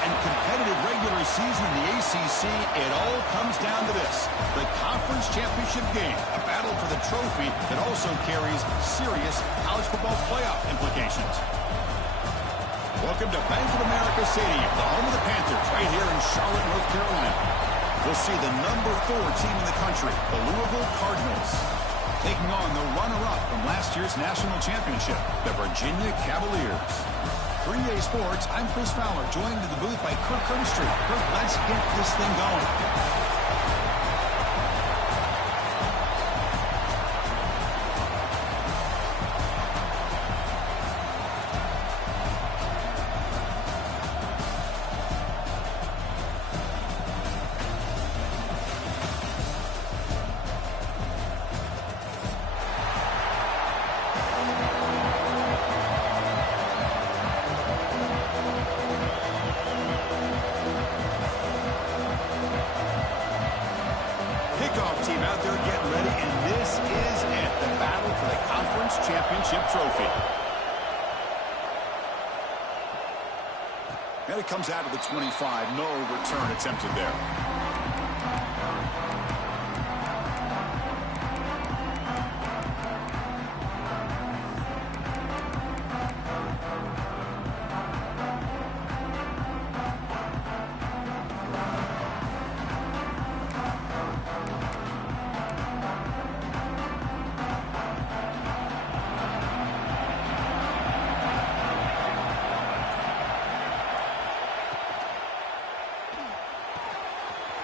and competitive regular season in the ACC, it all comes down to this: the conference championship game, a battle for the trophy that also carries serious college football playoff implications. Welcome to Bank of America Stadium, the home of the Panthers, right here in Charlotte, North Carolina. We'll see the number 4 team in the country, the Louisville Cardinals, taking on the runner-up from last year's national championship, the Virginia Cavaliers. For EA Sports, I'm Chris Fowler, joined in the booth by Kirk Street. Kirk, let's get this thing going. Team out there getting ready, and this is it, the battle for the conference championship trophy. And it comes out of the 25. No return attempted there.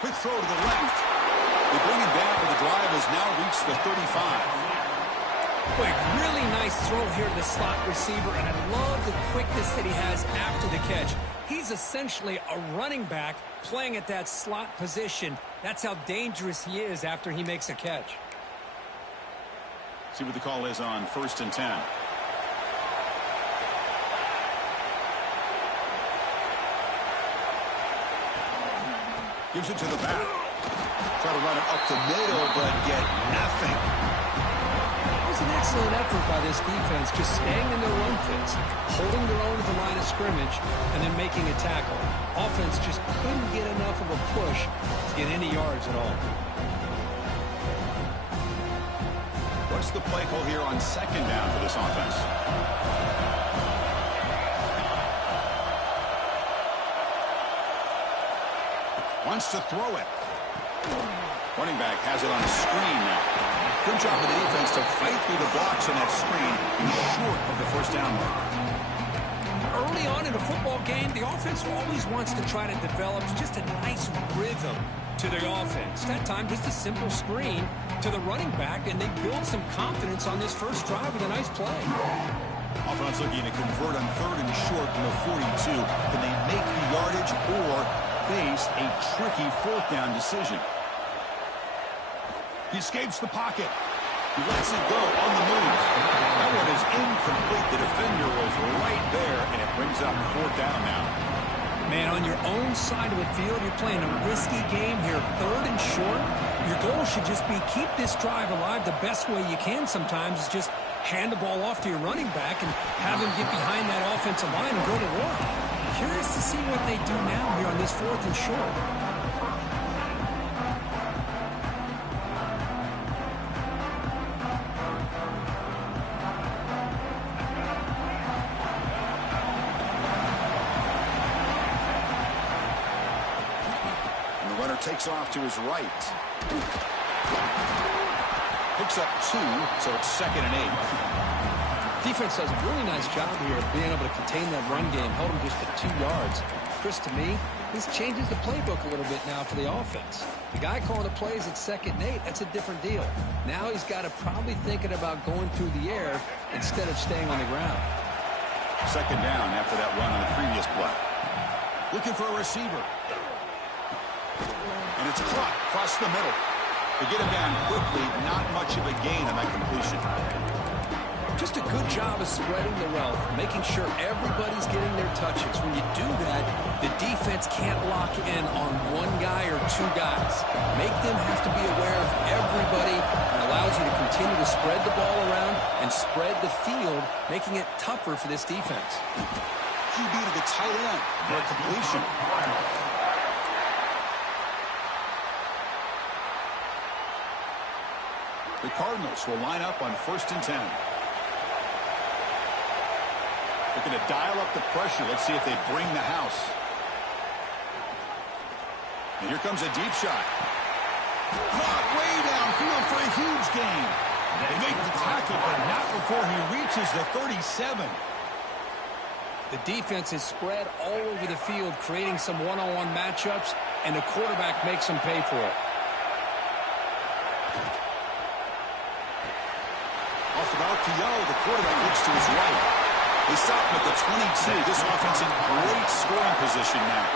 Quick throw to the left. They bring him down, but the drive has now reached the 35. Quick, really nice throw here to the slot receiver, and I love the quickness that he has after the catch. He's essentially a running back playing at that slot position. That's how dangerous he is after he makes a catch. See what the call is on 1st and 10. Gives it to the back. Try to run it up the middle, but get nothing. It was an excellent effort by this defense, just staying in their run fits, holding their own at the line of scrimmage, and then making a tackle. Offense just couldn't get enough of a push to get any yards at all. What's the play call here on 2nd down for this offense? Wants to throw it. Running back has it on a screen now. Good job of the defense to fight through the blocks on that screen. He's short of the 1st down mark. Early on in a football game, the offense always wants to try to develop just a nice rhythm to their offense. That time, just a simple screen to the running back, and they build some confidence on this first drive with a nice play. Offense looking to convert on 3rd and short from the 42. Can they make the yardage or face a tricky 4th down decision? He escapes the pocket. He lets it go on the move. That one is incomplete. The defender was right there, and it brings up 4th down now. Man, on your own side of the field, you're playing a risky game here. 3rd and short. Your goal should just be keep this drive alive the best way you can sometimes is just hand the ball off to your running back and have him get behind that offensive line and go to work. Curious to see what they do now here on this 4th and short. And the runner takes off to his right. Picks up 2, so it's 2nd and 8. Defense does a really nice job here of being able to contain that run game, held him just to 2 yards. Chris, to me, this changes the playbook a little bit now for the offense. The guy calling the plays at 2nd and 8, that's a different deal. Now he's got to probably thinking about going through the air instead of staying on the ground. 2nd down after that run on the previous play. Looking for a receiver. And it's caught across the middle. To get him down quickly, not much of a gain on that completion. Just a good job of spreading the wealth, making sure everybody's getting their touches. When you do that, the defense can't lock in on 1 guy or 2 guys. Make them have to be aware of everybody. It allows you to continue to spread the ball around and spread the field, making it tougher for this defense. QB to the tight end for a completion. The Cardinals will line up on 1st and 10. They're going to dial up the pressure. Let's see if they bring the house. And here comes a deep shot. Caught way downfield for a huge gain. They make the tackle, but not before he reaches the 37. The defense is spread all over the field, creating some one-on-one matchups, and the quarterback makes them pay for it. Off the RPO, the quarterback looks to his right. They stop him at the 22. This offense in great scoring position now.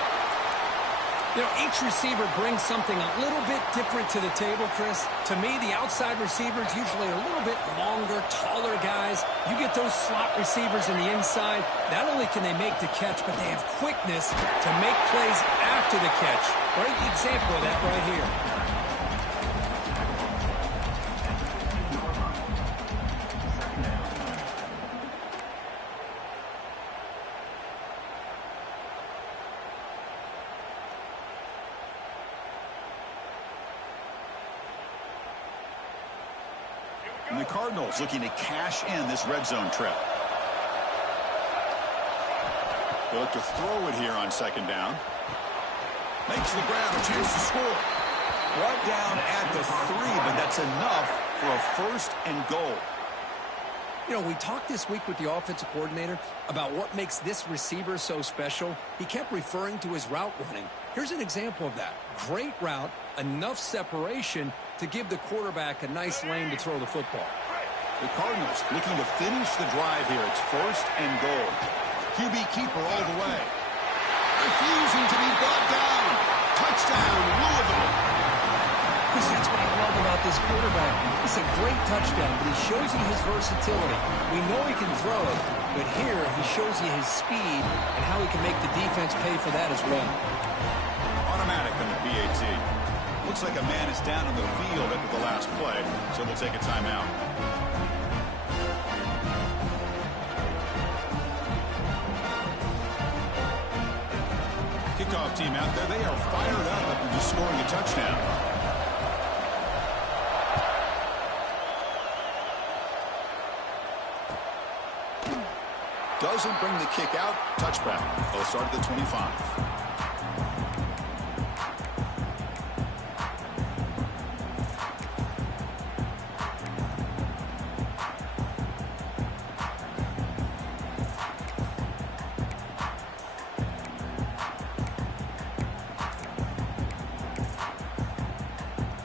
You know, each receiver brings something a little bit different to the table, Chris. To me, the outside receivers usually are a little bit longer, taller guys. You get those slot receivers in the inside. Not only can they make the catch, but they have quickness to make plays after the catch. Great example of that right here. And the Cardinals looking to cash in this red zone trip. They look to throw it here on 2nd down. Makes the grab, a chance to score. Brought down at the 3, but that's enough for a 1st and goal. You know, we talked this week with the offensive coordinator about what makes this receiver so special. He kept referring to his route running. Here's an example of that. Great route, enough separation to give the quarterback a nice lane to throw the football. The Cardinals looking to finish the drive here. It's 1st and goal. QB keeper all the way. Refusing to be brought down. Touchdown, Louisville. Because that's what I love about this quarterback. It's a great touchdown, but he shows you his versatility. We know he can throw it, but here he shows you his speed and how he can make the defense pay for that as well. Automatic on the PAT. Looks like a man is down in the field after the last play, so they'll take a timeout. Kickoff team out there. They are fired up after just scoring a touchdown. Doesn't bring the kick out. Touchback. They'll start at the 25.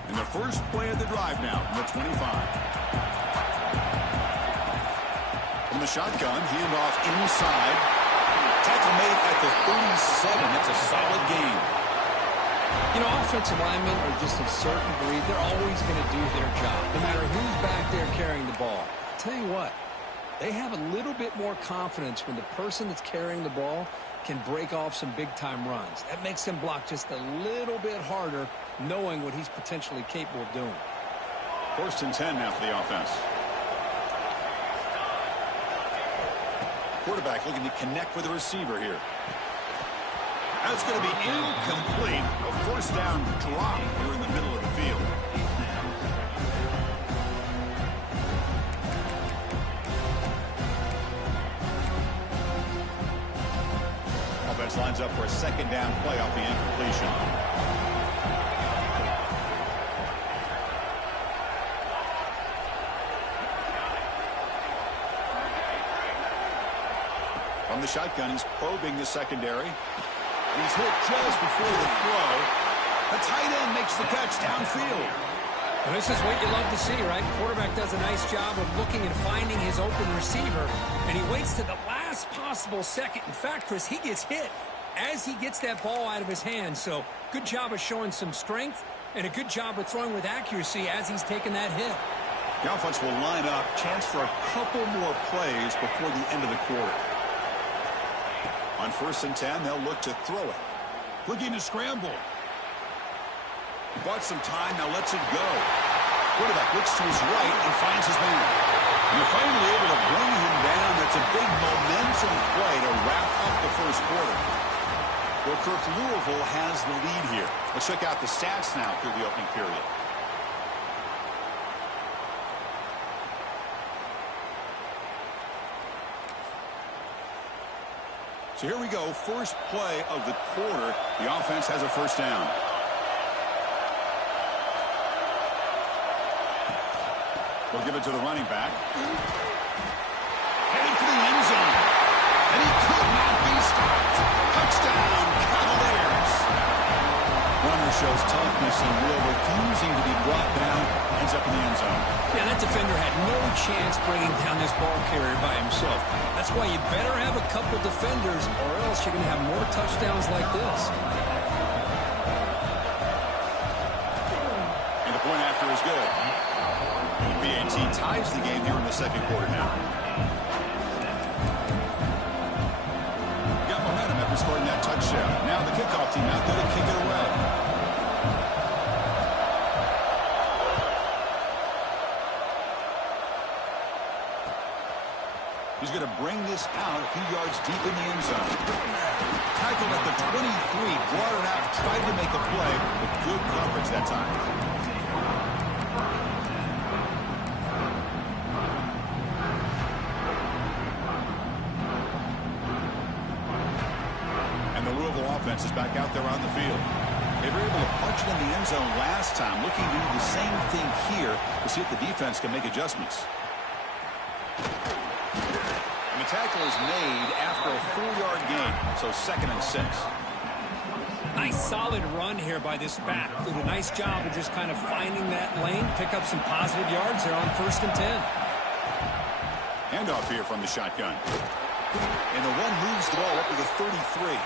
And the first play of the drive now from the 25. From the shotgun, handoff inside. Tackle made at the 37. That's a solid gain. You know, offensive linemen are just a certain breed. They're always going to do their job, no matter who's back there carrying the ball. I'll tell you what, they have a little bit more confidence when the person that's carrying the ball can break off some big-time runs. That makes them block just a little bit harder, knowing what he's potentially capable of doing. 1st and 10 now for the offense. Quarterback looking to connect with the receiver here. That's going to be incomplete. A 1st down drop here in the middle of the field. Offense lines up for a 2nd down play off the incompletion. From the shotgun, he's probing the secondary. He's hit just before the throw. The tight end makes the catch downfield. Well, this is what you love to see, right? Quarterback does a nice job of looking and finding his open receiver, and he waits to the last possible second. In fact, Chris, he gets hit as he gets that ball out of his hands. So good job of showing some strength and a good job of throwing with accuracy as he's taking that hit. The offense will line up. Chance for a couple more plays before the end of the quarter. On 1st and 10, they'll look to throw it. Looking to scramble. Bought some time, now lets it go. Quarterback looks to his right and finds his man. And you're finally able to bring him down. That's a big momentum play to wrap up the first quarter. Well, Kirk, Louisville has the lead here. Let's check out the stats now through the opening period. So here we go. First play of the quarter. The offense has a first down. We'll give it to the running back. Heading for the end zone. And he could not be stopped. Touchdown, Cavaliers. Runner shows toughness and will, refusing to be brought down. Ends up in the end zone. Yeah, that defender had no chance bringing down this ball carrier by himself. That's why you better have a couple defenders, or else you're going to have more touchdowns like this. And the point after is good. And the PAT ties the game here in the second quarter now. Got momentum after scoring that touchdown. Now the kickoff team out there to kick it away. He's going to bring this out a few yards deep in the end zone. Tackled at the 23, brought it out, tried to make a play, but good coverage that time. And the Louisville offense is back out there on the field. They were able to punch it in the end zone last time, looking to do the same thing here to see if the defense can make adjustments. And the tackle is made after a 4-yard gain, so 2nd and 6. Nice solid run here by this back. Did a nice job of just kind of finding that lane, pick up some positive yards there on 1st and 10. Handoff here from the shotgun. And the one moves the ball up to the 33.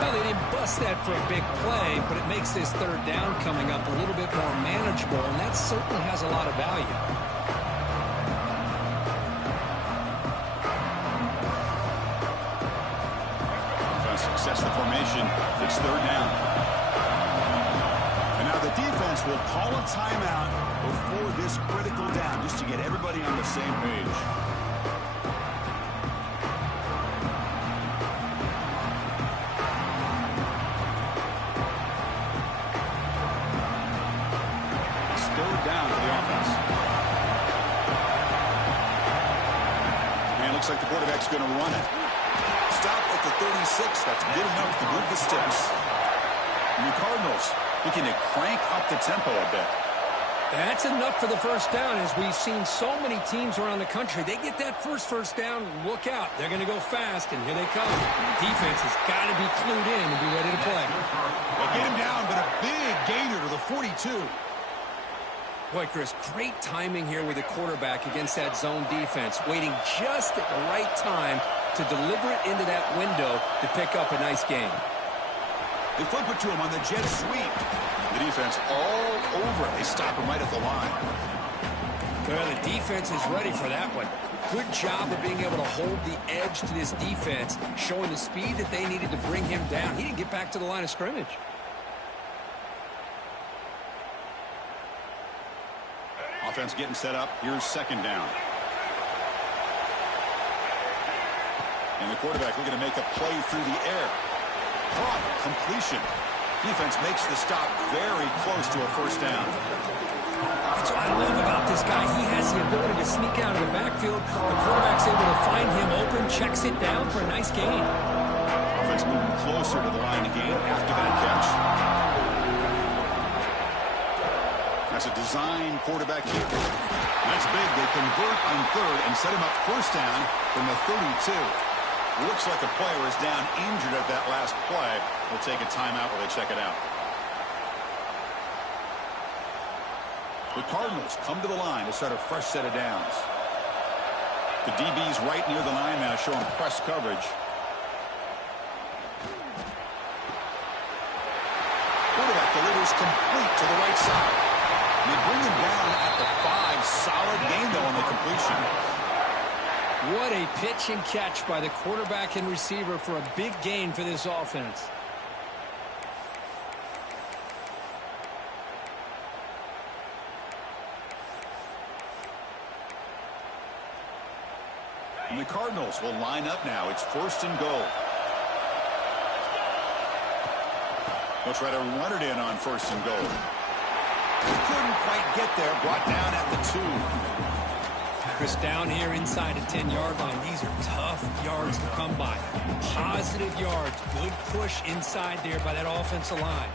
Well, they didn't bust that for a big play, but it makes this 3rd down coming up a little bit more manageable, and that certainly has a lot of value. Success the formation. It's 3rd down. And now the defense will call a timeout before this critical down, just to get everybody on the same page. It's 3rd down for the offense. And it looks like the quarterback's going to run it. Stop at the 36. That's good enough to move the sticks. And the Cardinals looking to crank up the tempo a bit. That's enough for the first down. As we've seen so many teams around the country, they get that first down, look out. They're going to go fast, and here they come. Defense has got to be clued in and be ready to play. They'll get him down, but a big gainer to the 42. Boy, Chris, great timing here with the quarterback against that zone defense, waiting just at the right time to deliver it into that window to pick up a nice gain. They flip it to him on the jet sweep. The defense all over it. They stop him right at the line. Well, the defense is ready for that one. Good job of being able to hold the edge to this defense, showing the speed that they needed to bring him down. He didn't get back to the line of scrimmage. Offense getting set up. Here's 2nd down. And the quarterback looking to make a play through the air. Caught. Completion. Defense makes the stop very close to a 1st down. That's what I love about this guy. He has the ability to sneak out of the backfield. The quarterback's able to find him open, checks it down for a nice gain. Offense moving closer to the line of game after that catch. That's a design quarterback kick. That's big. They convert on 3rd and set him up 1st down from the 32. Looks like a player is down injured at that last play. We'll take a timeout while they check it out. The Cardinals come to the line to start a fresh set of downs. The DB's right near the line now, showing press coverage. Quarterback delivers complete to the right side. They bring him down at the 5. Solid gain, though, on the completion. What a pitch and catch by the quarterback and receiver for a big gain for this offense. And the Cardinals will line up now. It's 1st and goal. They'll try to run it in on 1st and goal. Couldn't quite get there. Brought down at the 2. Chris, down here inside the 10-yard line, these are tough yards to come by. Positive yards. Good push inside there by that offensive line.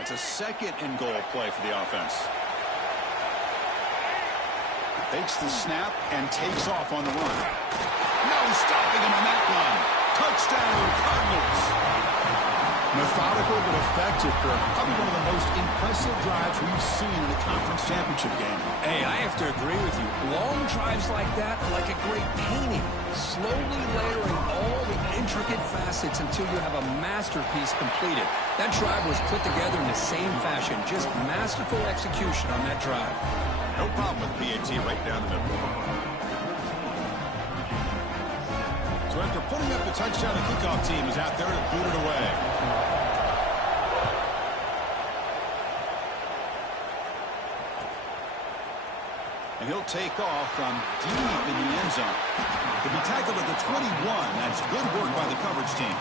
It's a 2nd and goal play for the offense. Takes the snap and takes off on the run. No stopping him on that run. Touchdown, Cardinals. Methodical but effective, Kirk. Probably one of the most impressive drives we've seen in a conference championship game. Hey, I have to agree with you. Long drives like that are like a great painting. Slowly layering all the intricate facets until you have a masterpiece completed. That drive was put together in the same fashion. Just masterful execution on that drive. No problem with PAT right down the middle. So after putting up the touchdown, the kickoff team is out there to boot it away. And he'll take off from deep in the end zone. To be tackled at the 21, that's good work by the coverage team.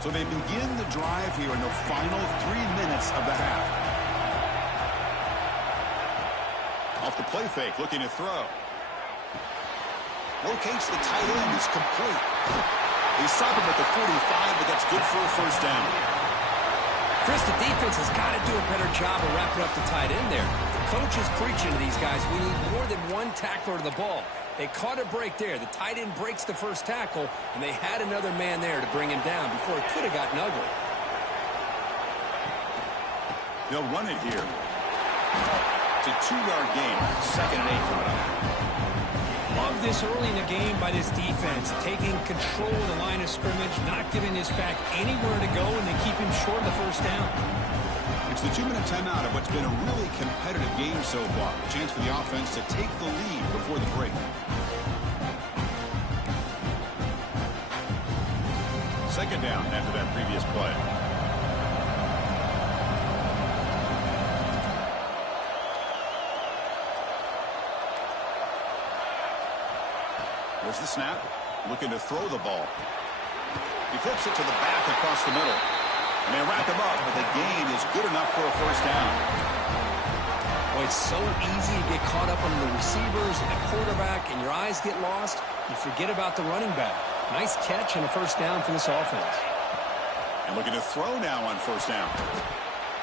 So they begin the drive here in the final 3 minutes of the half. Off the play fake, looking to throw. Locates the tight end, is complete. They stop him at the 45, but that's good for a 1st down. Chris, the defense has got to do a better job of wrapping up the tight end there. The coach is preaching to these guys, we need more than one tackler to the ball. They caught a break there. The tight end breaks the 1st tackle, and they had another man there to bring him down before it could have gotten ugly. They'll run it here. It's a 2-yard gain. 2nd and 8 coming up. Love this early in the game by this defense, taking control of the line of scrimmage, not giving this back anywhere to go, and they keep him short of the 1st down. It's the 2-minute timeout of what's been a really competitive game so far. A chance for the offense to take the lead before the break. 2nd down after that previous play. There's the snap. Looking to throw the ball. He flips it to the back across the middle. And they wrap him up, but the gain is good enough for a 1st down. Boy, it's so easy to get caught up on the receivers and the quarterback, and your eyes get lost. You forget about the running back. Nice catch and a 1st down for this offense. And looking to throw now on 1st down.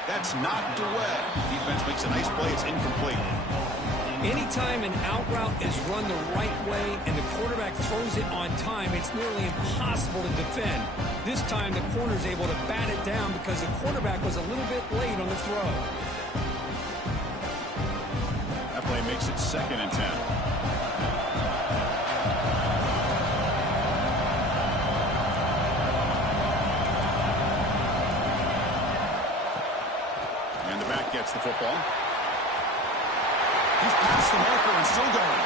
That's knocked away. Defense makes a nice play. It's incomplete. Anytime an out route is run the right way and the quarterback throws it on time, it's nearly impossible to defend. This time the corner's able to bat it down because the quarterback was a little bit late on the throw. That play makes it 2nd and 10. And the back gets the football. He's past the marker and still going.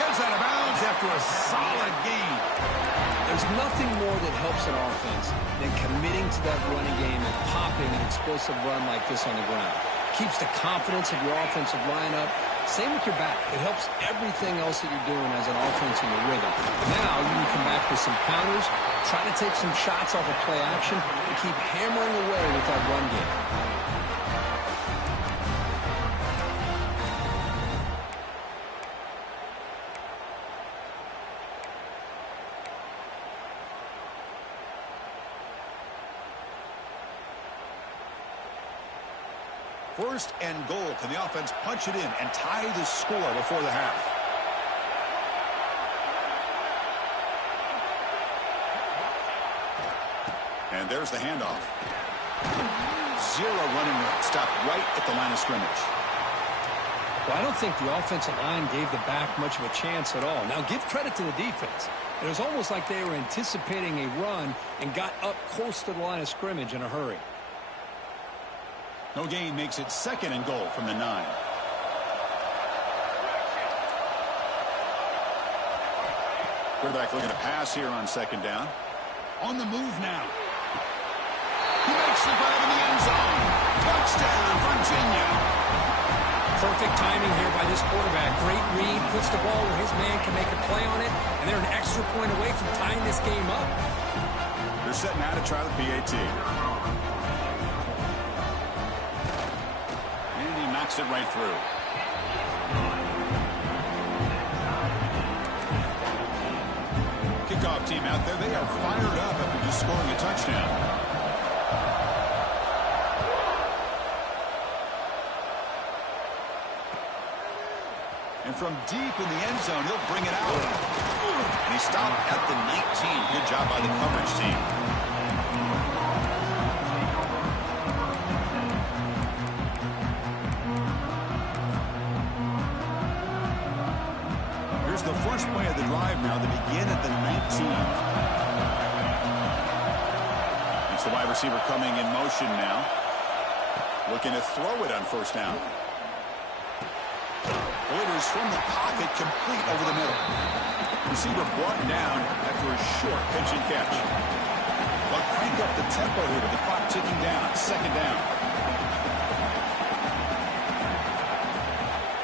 Heads out of bounds after a solid gain. There's nothing more that helps an offense than committing to that running game and popping an explosive run like this on the ground. Keeps the confidence of your offensive lineup. Same with your back. It helps everything else that you're doing as an offense in your rhythm. Now you can come back with some counters, try to take some shots off of play action, and keep hammering away with that run game. First and goal. Can the offense punch it in and tie the score before the half? And there's the handoff. 0 running room. Stopped right at the line of scrimmage. Well, I don't think the offensive line gave the back much of a chance at all. Now, give credit to the defense. It was almost like they were anticipating a run and got up close to the line of scrimmage in a hurry. No gain makes it 2nd and goal from the 9. Quarterback looking to pass here on 2nd down. On the move now. He makes the grab in the end zone. Touchdown, Virginia. Perfect timing here by this quarterback. Great read, puts the ball where his man can make a play on it, and they're an extra point away from tying this game up. They're setting out to try the PAT. And he knocks it right through. Kickoff team out there. They are fired up after just scoring a touchdown. And from deep in the end zone, he'll bring it out. And he stopped at the 19. Good job by the coverage team. Here's the first play of the drive now. They begin at the 19. It's the wide receiver coming in motion now. Looking to throw it on first down. Orders from the pocket, complete over the middle. Receiver brought down after a short pitch and catch. They'll crank up the tempo here with the clock ticking down. Second down.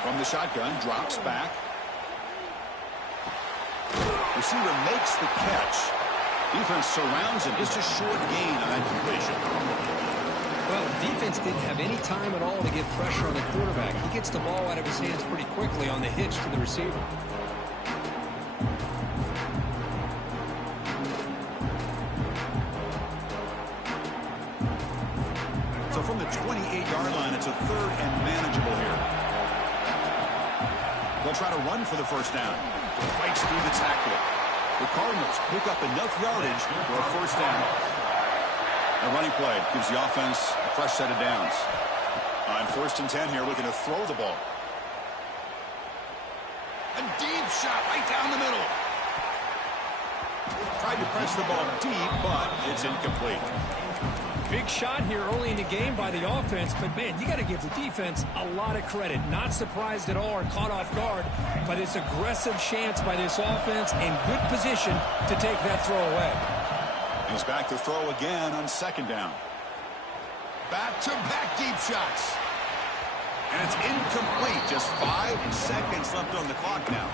From the shotgun, drops back. Receiver makes the catch. Defense surrounds him. Just a short gain on that completion. Well, the defense didn't have any time at all to get pressure on the quarterback. He gets the ball out of his hands pretty quickly on the hitch to the receiver. So from the 28-yard line, it's a third and manageable here. They'll try to run for the first down. Fights through the tackle. The Cardinals pick up enough yardage for a first down. A running play gives the offense a fresh set of downs. On 1st and 10 here, looking to throw the ball. A deep shot right down the middle. Tried to press the ball deep, but it's incomplete. Big shot here early in the game by the offense, but, man, you got to give the defense a lot of credit. Not surprised at all or caught off guard by this aggressive chance by this offense and good position to take that throw away. He's back to throw again on second down. Back-to-back deep shots. And it's incomplete. Just 5 seconds left on the clock now.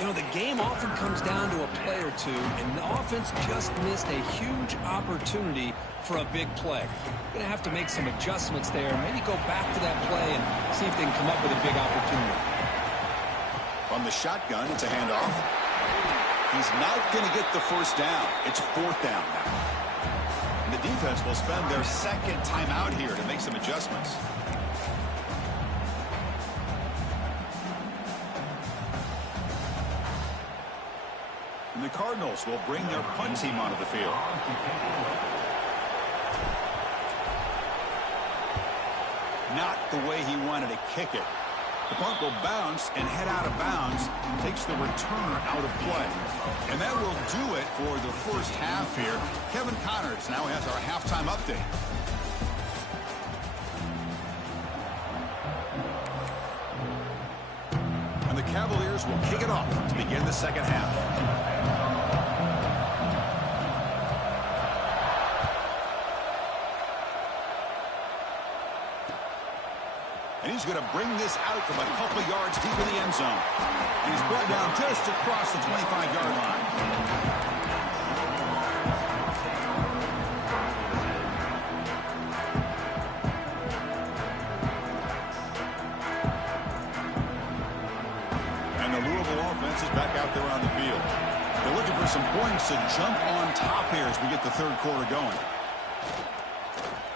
You know, the game often comes down to a play or two, and the offense just missed a huge opportunity for a big play. Going to have to make some adjustments there. Maybe go back to that play and see if they can come up with a big opportunity. From the shotgun, it's a handoff. He's not going to get the first down. It's 4th down now. And the defense will spend their second timeout here to make some adjustments. And the Cardinals will bring their punt team onto the field. Not the way he wanted to kick it. The punt will bounce and head out of bounds. Takes the returner out of play. And that will do it for the first half here. Kevin Connors now has our halftime update. And the Cavaliers will kick it off to begin the second half. And he's going to bring this out from a couple of yards deep in the end zone. And he's brought down just across the 25-yard line. And the Louisville offense is back out there on the field. They're looking for some points to jump on top here as we get the third quarter going.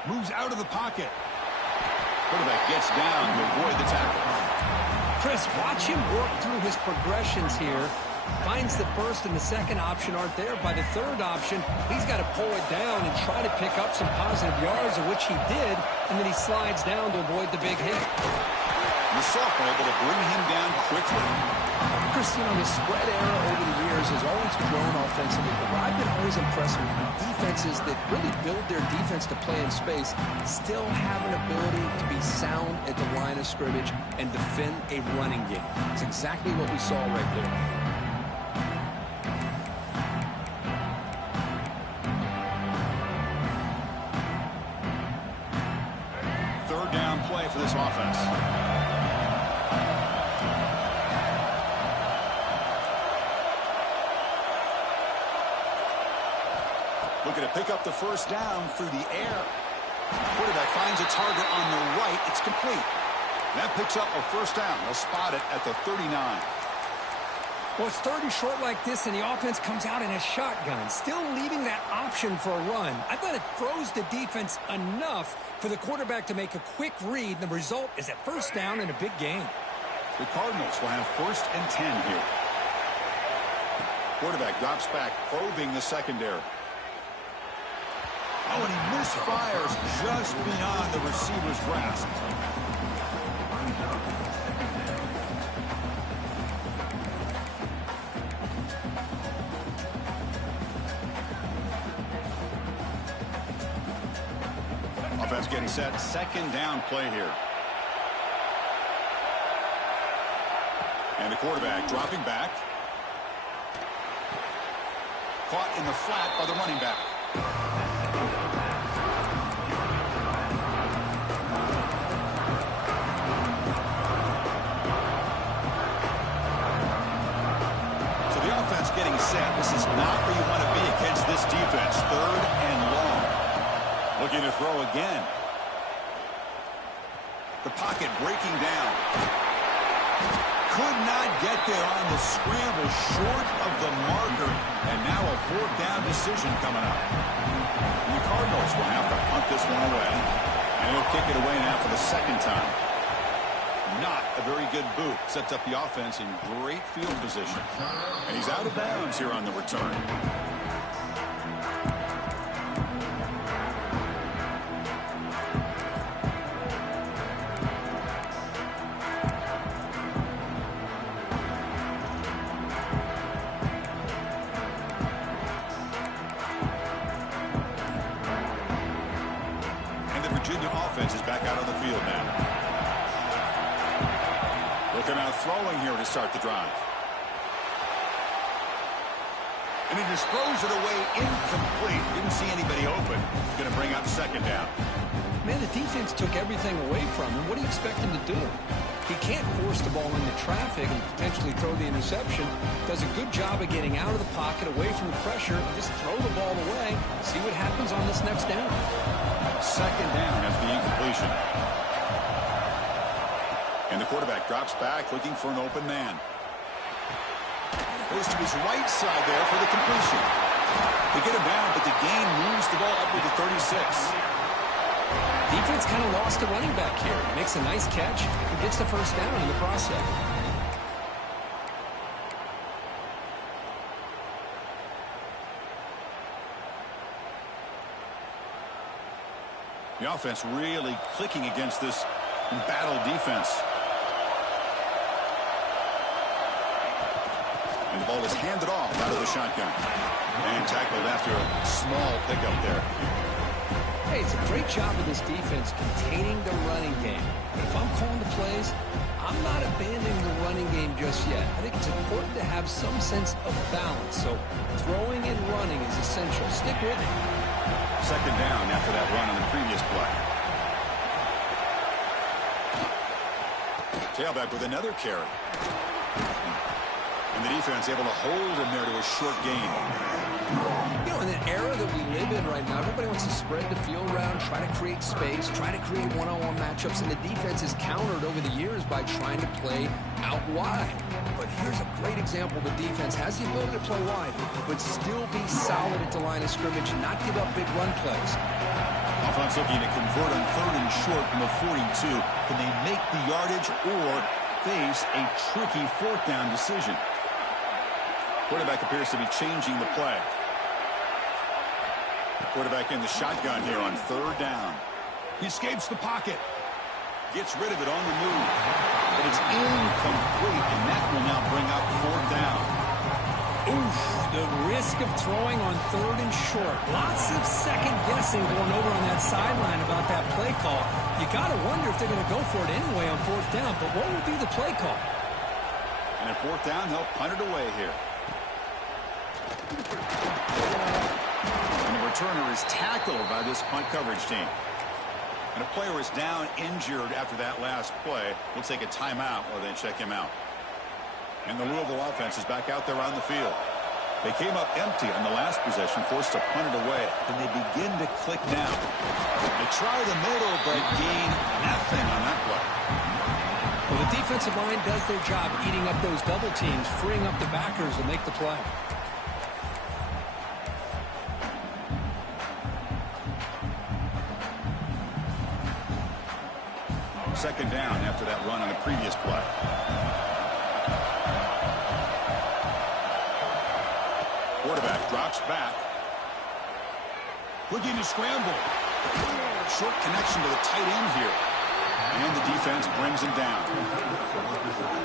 Moves out of the pocket. Quarterback gets down to avoid the tackle. Chris, watch him work through his progressions here. Finds the first and the second option aren't there. By the third option, he's got to pull it down and try to pick up some positive yards, of which he did, and then he slides down to avoid the big hit. The sophomore able to bring him down quickly. Chris, you know, the spread era over the years has always grown offensively, but I've been always impressed with defenses that really build their defense to play in space, still have an ability to be sound at the line of scrimmage and defend a running game. It's exactly what we saw right there. for this offense. Looking to pick up the first down through the air. Quarterback finds a target on the right. It's complete. That picks up a first down. They'll spot it at the 39. Well, it's third and short like this, and the offense comes out in a shotgun, still leaving that option for a run. I thought it throws the defense enough for the quarterback to make a quick read. The result is a first down in a big game. The Cardinals will have first and 10 here. Quarterback drops back, probing the secondary. Oh, and he misfires just beyond the receiver's grasp. Offense getting set. Second down play here. And the quarterback dropping back. Caught in the flat by the running back. So the offense getting set. This is not where you want to be against this defense. Third and long. Looking to throw again. The pocket breaking down. Could not get there on the scramble, short of the marker. And now a fourth down decision coming up. And the Cardinals will have to punt this one away. And he'll kick it away now for the second time. Not a very good boot. Sets up the offense in great field position. And he's out of bounds here on the return. Virginia offense is back out on the field now. Looking out throwing here to start the drive. And he just throws it away incomplete. Didn't see anybody open. Going to bring up second down. Man, the defense took everything away from him. What do you expect him to do? He can't force the ball into traffic and potentially throw the interception. Does a good job of getting out of the pocket, away from the pressure. Just throw the ball away. See what happens on this next down. Second down after the incompletion. And the quarterback drops back, looking for an open man. Goes to his right side there for the completion. They get him down, but the gain moves the ball up to the 36. Defense kind of lost the running back here. Makes a nice catch and gets the first down in the process. The offense really clicking against this embattled defense. And the ball is handed off out of the shotgun. And tackled after a small pickup there. Hey, it's a great job of this defense containing the running game. But if I'm calling the plays, I'm not abandoning the running game just yet. I think it's important to have some sense of balance. So throwing and running is essential. Stick with it. Second down after that run on the previous play. Tailback with another carry. And the defense able to hold him there to a short gain. You know, in an era that we live in right now, everybody wants to spread the field around, try to create space, try to create one-on-one matchups, and the defense is countered over the years by trying to play out wide. But here's a great example. The defense has the ability to play wide, but still be solid at the line of scrimmage and not give up big run plays. Offense looking to convert on third and short from the 42. Can they make the yardage or face a tricky fourth down decision? Quarterback appears to be changing the play. Quarterback in the shotgun here on third down. He escapes the pocket. Gets rid of it on the move. But it's incomplete, and that will now bring up fourth down. Oof, the risk of throwing on third and short. Lots of second guessing going over on that sideline about that play call. You got to wonder if they're going to go for it anyway on fourth down, but what would be the play call? And at fourth down, he'll punt it away here. And the returner is tackled by this punt coverage team. And a player is down injured after that last play. We'll take a timeout or then check him out. And the Louisville offense is back out there on the field. They came up empty on the last possession, forced to punt it away. And they begin to click now. They try the middle, but gain nothing on that play. Well, the defensive line does their job eating up those double teams, freeing up the backers to make the play. Second down after that run on the previous play. Quarterback drops back. Looking to scramble. Short connection to the tight end here. And the defense brings him down.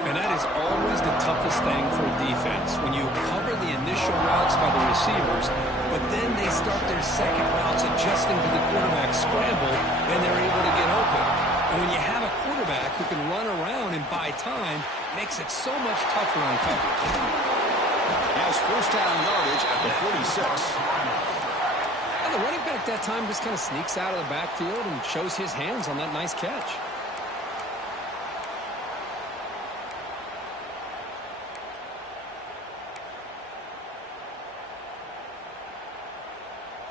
And that is always the toughest thing for a defense. When you cover the initial routes by the receivers, but then they start their second routes adjusting to the quarterback scramble, and they're able to get open. And when you have a quarterback who can run around and buy time, it makes it so much tougher on coverage. Has first down yardage at the 46. And the running back that time just kind of sneaks out of the backfield and shows his hands on that nice catch.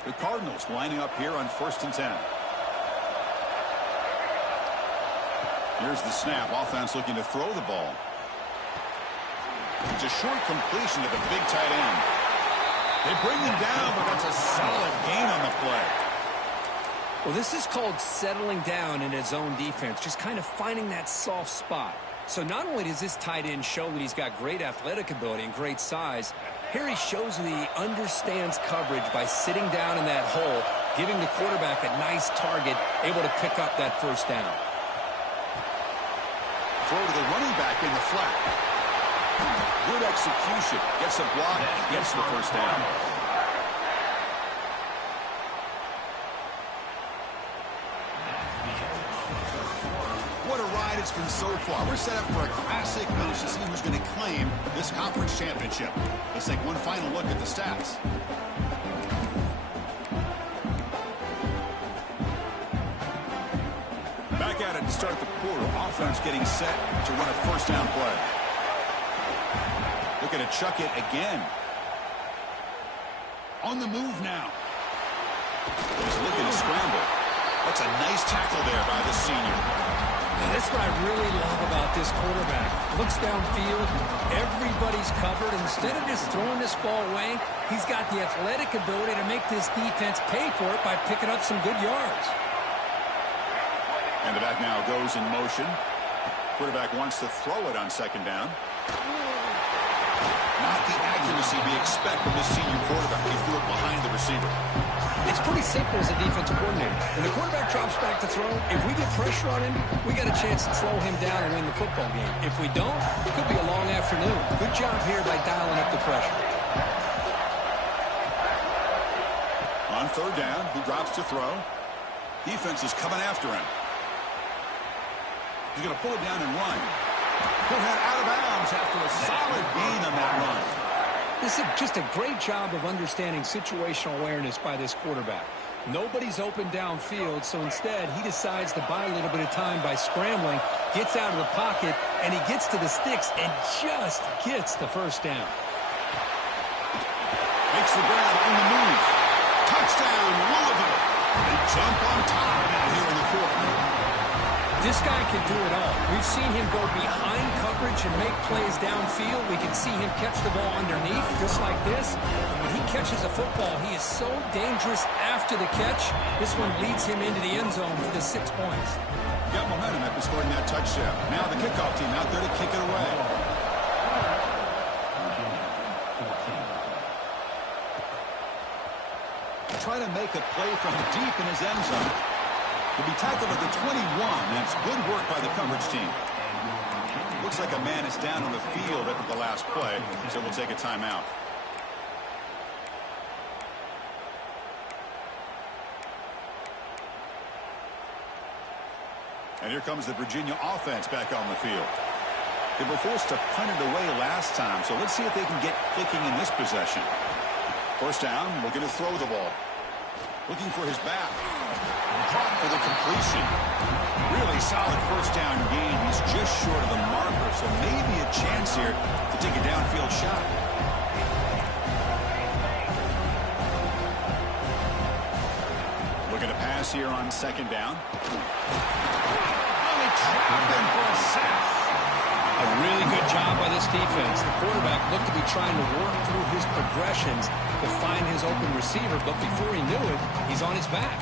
The Cardinals lining up here on 1st and 10. Here's the snap. Offense looking to throw the ball. It's a short completion to the big tight end. They bring him down, but that's a solid gain on the play. Well, this is called settling down in his own defense, just kind of finding that soft spot. So not only does this tight end show that he's got great athletic ability and great size, here he shows that he understands coverage by sitting down in that hole, giving the quarterback a nice target, able to pick up that first down. Throw to the running back in the flat. Good execution. Gets a block and gets the first down. What a ride it's been so far. We're set up for a classic finish to see who's going to claim this conference championship. Let's take one final look at the stats. Back at it to start the quarter. Offense getting set to run a first down play. Looking to chuck it again. On the move now. He's looking to scramble. That's a nice tackle there by the senior. That's what I really love about this quarterback. Looks downfield, everybody's covered. Instead of just throwing this ball away, he's got the athletic ability to make this defense pay for it by picking up some good yards. And the back now goes in motion. Quarterback wants to throw it on second down. Not the accuracy we expect from this senior quarterback. He threw it behind the receiver. It's pretty simple as a defensive coordinator. When the quarterback drops back to throw, if we get pressure on him, we got a chance to slow him down and win the football game. If we don't, it could be a long afternoon. Good job here by dialing up the pressure. On third down, he drops to throw. Defense is coming after him. He's going to pull it down and run. He'll head out of bounds after a solid gain on that run. This is just a great job of understanding situational awareness by this quarterback. Nobody's open downfield, so instead he decides to buy a little bit of time by scrambling, gets out of the pocket, and he gets to the sticks and just gets the first down. Makes the grab on the move. Touchdown, Louisville. They jump on top now here in the fourth. This guy can do it all. We've seen him go behind coverage and make plays downfield. We can see him catch the ball underneath, just like this. When he catches a football, he is so dangerous after the catch. This one leads him into the end zone for the 6 points. Got momentum after scoring that touchdown. Now the kickoff team out there to kick it away. Trying to make a play from deep in his end zone. He'll be tackled at the 21. That's good work by the coverage team. Looks like a man is down on the field after the last play, so we'll take a timeout. And here comes the Virginia offense back on the field. They were forced to punt it away last time, so let's see if they can get clicking in this possession. First down, looking to throw the ball. Looking for his back. Caught for the completion. Really solid first down gain. He's just short of the marker, so maybe a chance here to take a downfield shot. Looking to pass here on second down. Only trapping for a sack. A really good job by this defense. The quarterback looked to be trying to work through his progressions to find his open receiver, but before he knew it, he's on his back.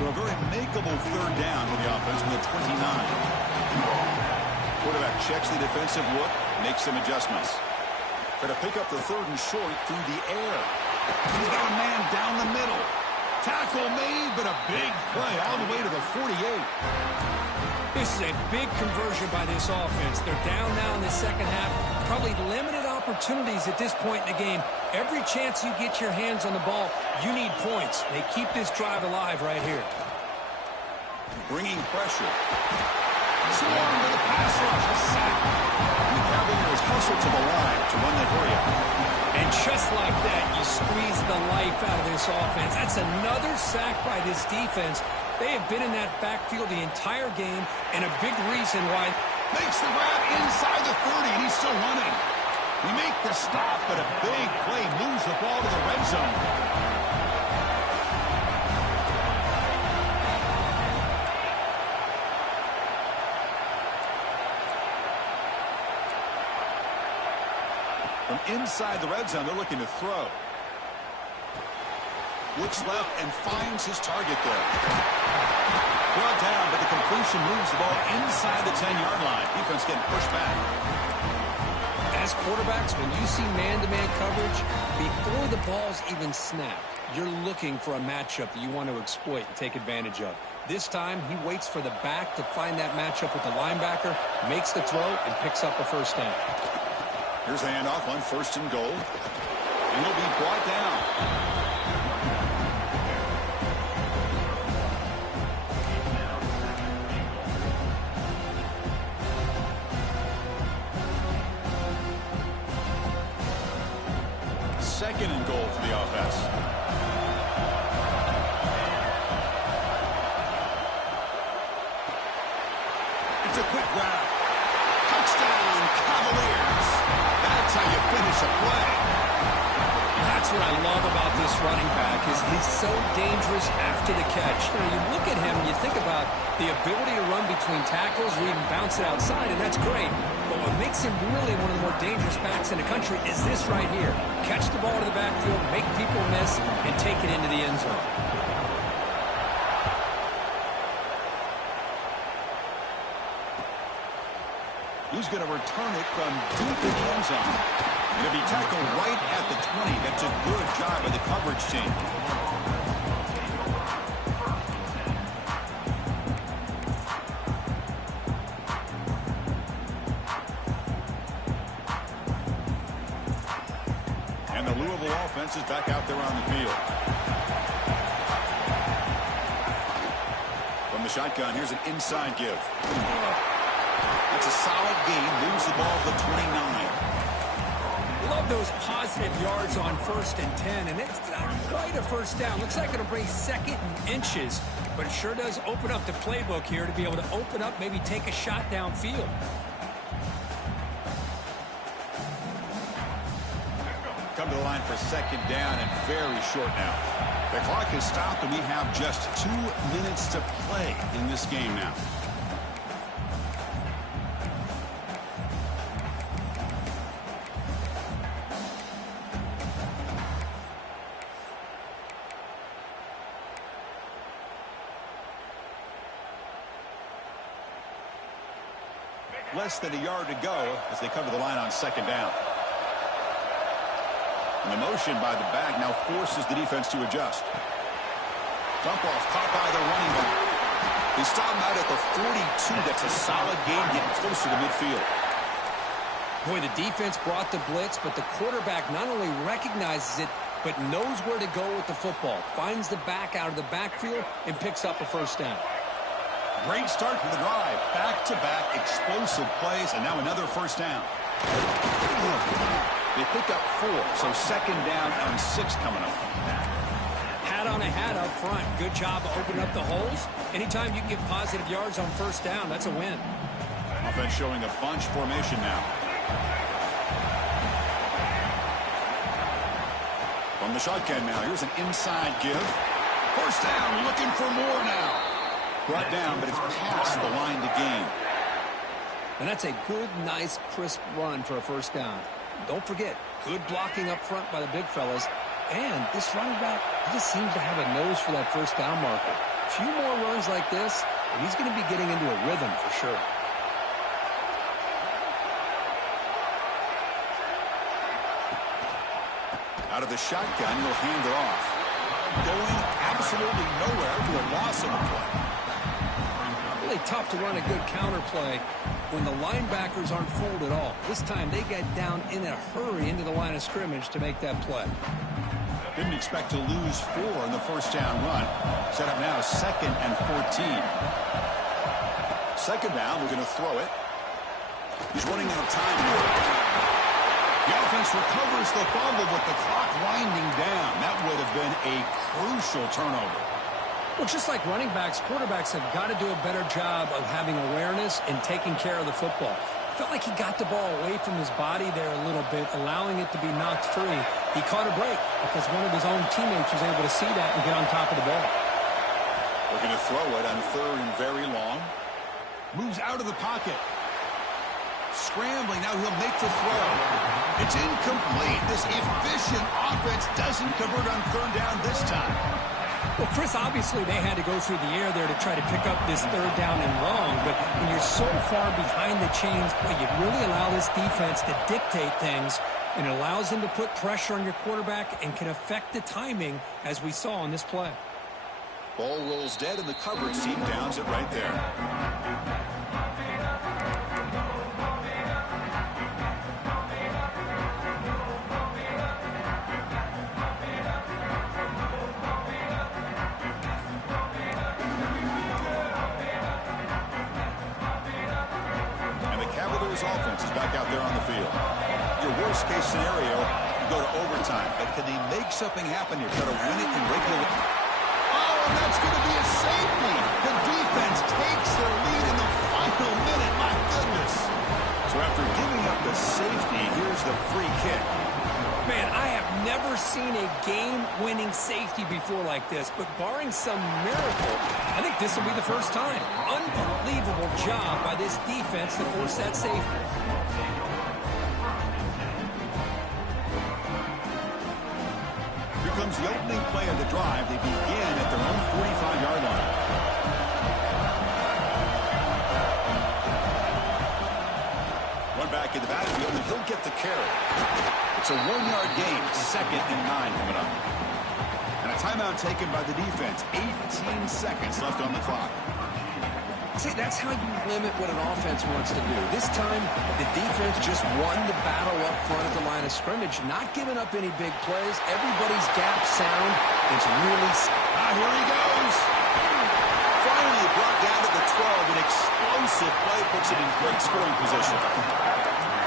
So a very makeable third down for the offense with a 29. Quarterback checks the defensive look, makes some adjustments. Try to pick up the third and short through the air. He's got a man down the middle. Tackle made, but a big play all the way to the 48. This is a big conversion by this offense. They're down now in the second half. Probably limited opportunities at this point in the game. Every chance you get your hands on the ball, you need points. They keep this drive alive right here. Bringing pressure. Swarm to the pass rush. A sack. The Cavaliers hustle to the line to run that hurry up. And just like that, you squeeze the life out of this offense. That's another sack by this defense. They have been in that backfield the entire game, and a big reason why. Makes the grab inside the 30, and he's still running. We make the stop, but a big play moves the ball to the red zone. From inside the red zone, they're looking to throw. Looks left and finds his target there. Brought down, but the completion moves the ball inside the 10-yard line. Defense getting pushed back. As quarterbacks, when you see man-to-man coverage, before the ball's even snapped, you're looking for a matchup that you want to exploit and take advantage of. This time, he waits for the back to find that matchup with the linebacker, makes the throw, and picks up a first down. Here's a handoff on first and goal. And he'll be brought down. Second and goal for the offense. It's a quick grab. Touchdown, Cavaliers. That's how you finish a play. That's what I love about this running back is he's so dangerous after the catch. You know, you look at him and you think about the ability to run between tackles or even bounce it outside, and that's great. But what makes him really one of the more dangerous backs in the country is this right here. Catch the ball to the backfield, make people miss, and take it into the end zone. He's going to return it from deep in the end zone. Going to be tackled right at the 20. That's a good job by the coverage team. And the Louisville offense is back out there on the field. From the shotgun, here's an inside give. That's a solid gain. Moves the ball to the 29. Love those positive yards on 1st and 10, and it's not quite a first down. Looks like it'll bring second and inches, but it sure does open up the playbook here to be able to open up, maybe take a shot downfield. Come to the line for second down and very short now. The clock is stopped, and we have just 2 minutes to play in this game now. Less than a yard to go as they come to the line on second down. And the motion by the back now forces the defense to adjust. Dump off caught by the running back. They stop him out at the 42. That's a solid gain, getting closer to midfield. Boy, the defense brought the blitz, but the quarterback not only recognizes it, but knows where to go with the football. Finds the back out of the backfield and picks up a first down. Great start to the drive. Back-to-back explosive plays, and now another first down. They pick up 4, so second down on 6 coming up. hat on a hat up front. Good job of opening up the holes. Anytime you can get positive yards on first down, that's a win. Offense showing a bunch formation now. From the shotgun now, here's an inside give. First down, looking for more now. Brought down, but it's past the line to gain. And that's a good, nice, crisp run for a first down. Don't forget, good blocking up front by the big fellas. And this running back, he just seems to have a nose for that first down marker. A few more runs like this, and he's going to be getting into a rhythm for sure. Out of the shotgun, he'll hand it off. Going absolutely nowhere to a loss of the play. Really tough to run a good counter play when the linebackers aren't fooled at all. This time they get down in a hurry into the line of scrimmage to make that play. Didn't expect to lose 4 in the first down run. Set up now 2nd and 14. Second down, we're going to throw it. He's running out of time here. The offense recovers the fumble with the clock winding down. That would have been a crucial turnover. Well, just like running backs, quarterbacks have got to do a better job of having awareness and taking care of the football. Felt like he got the ball away from his body there a little bit, allowing it to be knocked free. He caught a break because one of his own teammates was able to see that and get on top of the ball. We're going to throw it on 3rd and very long. Moves out of the pocket. Scrambling, now he'll make the throw. It's incomplete. This efficient offense doesn't convert on 3rd down this time. Well, Chris, obviously they had to go through the air there to try to pick up this 3rd down and long, but when you're so far behind the chains, you really allow this defense to dictate things, and it allows them to put pressure on your quarterback and can affect the timing, as we saw on this play. Ball rolls dead, and the coverage team downs it right there. Offense is back out there on the field. Your worst case scenario, you go to overtime, but can they make something happen here? Try to win it in regular. Oh, and that's going to be a safety. The defense takes their lead in the final minute. My goodness. So after giving up the safety, here's the free kick. Man, I have never seen a game-winning safety before like this, but barring some miracle, I think this will be the first time. Unbelievable job by this defense to force that safety. Here comes the opening play of the drive. They begin at their own 45-yard line. Run back in the backfield, and he'll get the carry. It's a 1-yard gain, 2nd and 9 coming up. And a timeout taken by the defense. 18 seconds left on the clock. See, that's how you limit what an offense wants to do. This time, the defense just won the battle up front at the line of scrimmage, not giving up any big plays. Everybody's gap sound. It's really... Here he goes. Finally brought down to the 12. An explosive play puts it in great scoring position.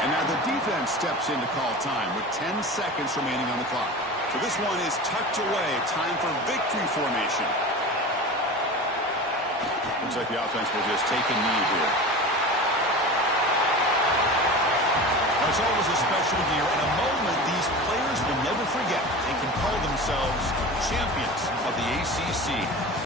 And now the defense steps in to call time with 10 seconds remaining on the clock. So this one is tucked away. Time for victory formation. Looks like the offense will just take a knee here. Now, it's always a special year and a moment these players will never forget. They can call themselves champions of the ACC.